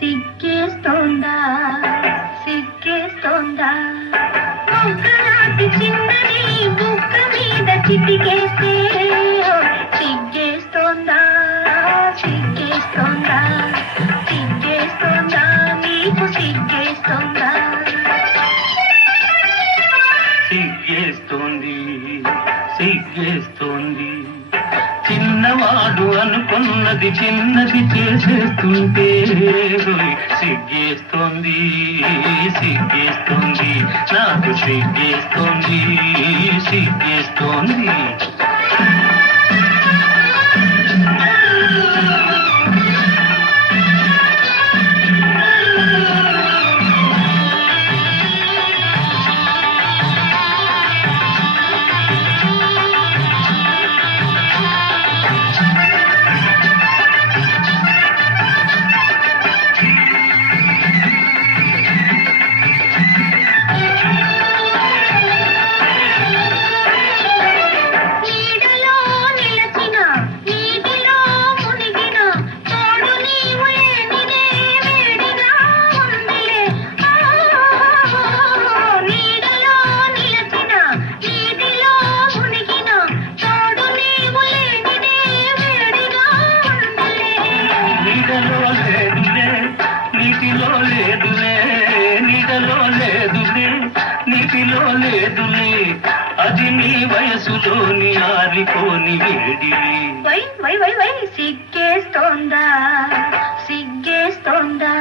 సిగ్గేస్తోందా? సిగ్గేస్తోందా? ముగ్గులాంటి చిన్నది ముక్క మీద చితికేస్తే సిగ్గేస్తోందా? సిగ్గేస్తోందా? సిగ్గేస్తోందా? నీకు సిగ్గేస్తోందా? సిగ్గేస్తోంది సిగ్గేస్తోంది. చిన్నవాడు అనుకున్నది చిన్నది చేసేస్తుంటే సిగ్గేస్తోంది సిగ్గేస్తోంది నాకు సిగ్గేస్తోంది సిగ్గేస్తోంది. లేదులే అది నీ వయసులోని ఆరిపోని వేడిలే వై వై వై వై సిగ్గేస్తోందా సిగ్గేస్తోందా.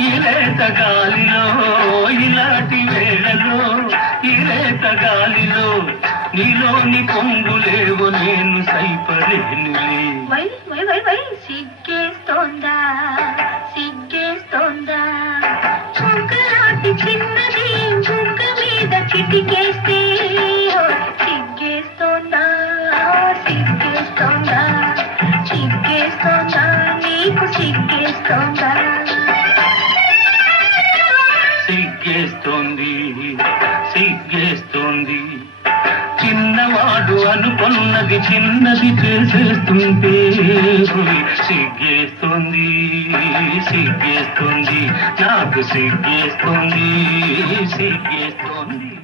ఇలేత గాలిలో ఇలాంటి వేళలో ఇలేత గాలిలో నీలోని పొంగులేవో నేను సైపలేనులే. సిగ్గేస్తోందా సిగ్గేస్తోందా? చుక్కలాంటి చిన్నది చుక్క మీద చిటికేస్తే చిన్నవాడు అనుకున్నది చిన్నది చేసేస్తుంటే సిగ్గేస్తుంది సిగ్గేస్తుంది నాకు సిగ్గేస్తుంది సిగ్గేస్తుంది.